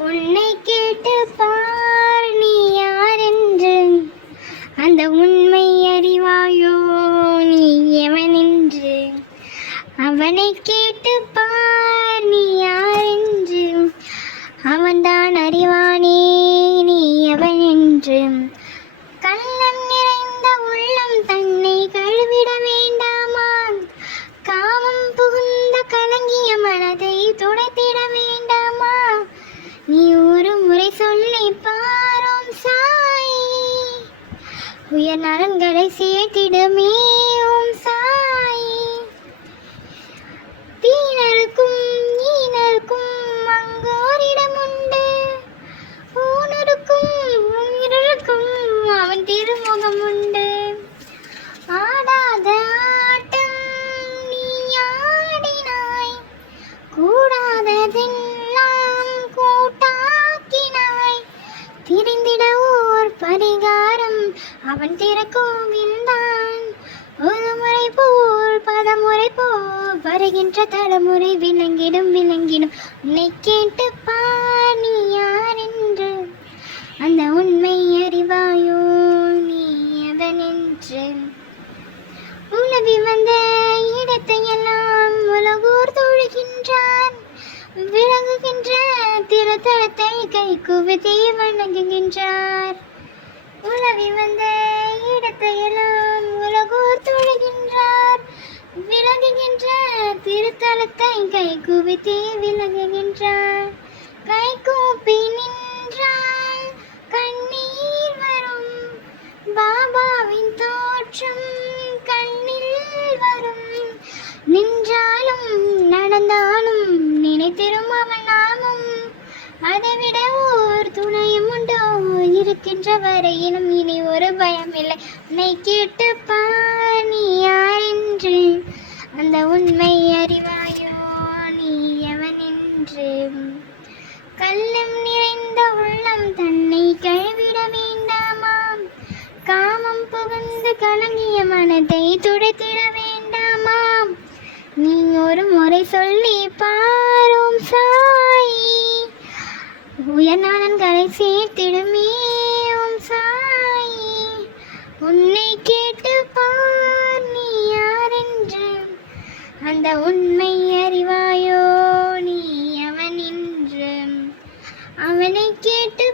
உன்னை கேட்டு பார் நீ யார் என்று அந்த உண்மை அறிவாயோ நீ எவன் என்று அவனை கேட்டு பார் நீ யார் என்று அவன்தான் அறிவான் உயர் நலன்களை சேர்த்திடுமே ஓம் சாய். தீனருக்கும் ஈனருக்கும் அங்கோரிடம் உண்டு. ஊனருக்கும் உயிரிழக்கும் அவன் திருமுகம் உண்டு. அவன் அவன் திறக்கோவில்தான் ஒரு முறை போல் பதமுறை போல் வருகின்ற தலைமுறை விளங்கிடும் விளங்கிடும். உன்னை கேட்டு பார் நீ யார் என்று. அந்த உண்மை அறிவாயோ நீ அவன் என்று. உலவி வந்த இடத்தையெல்லாம் உலகோர் தொழுகின்றான் விளங்குகின்ற திருத்தலத்தை கை குவித்தே வணங்குகின்றார். உலவி வந்த இடத்தையெல்லாம் உலகோர் தொழுகின்றார். விலகுகின்ற திருத்தலத்தை கை குவித்து விலகுகின்றார் கை கூப்பி நின்றால் கண்ணீர் வரும். பாபாவின் தோற்றம் கண்ணில் வரும். நின்றாலும் நடந்தாலும் நினைத்திரும் அவன் நாமும். அதைவிட இருக்கின்ற வரையினும் இனி ஒரு பயம் இல்லை உன்னை கேட்டு பார் நீ யார் என்று அந்த உண்மை அறிவாயோ நீ எவன் என்று கள்ளம் நிறைந்த உள்ளம் தன்னை கழுவிட வேண்டாமாம். காமம் புகுந்து கலங்கிய மனதை துடைத்திட வேண்டாமாம். நீ ஒரு முறை சொல்லி பாரோம் சாய். உயர்நாதன் கரை சேர்த்து அந்த உண்மை அறிவாயோ? நீ அவன் என்று? அவனை கேட்டு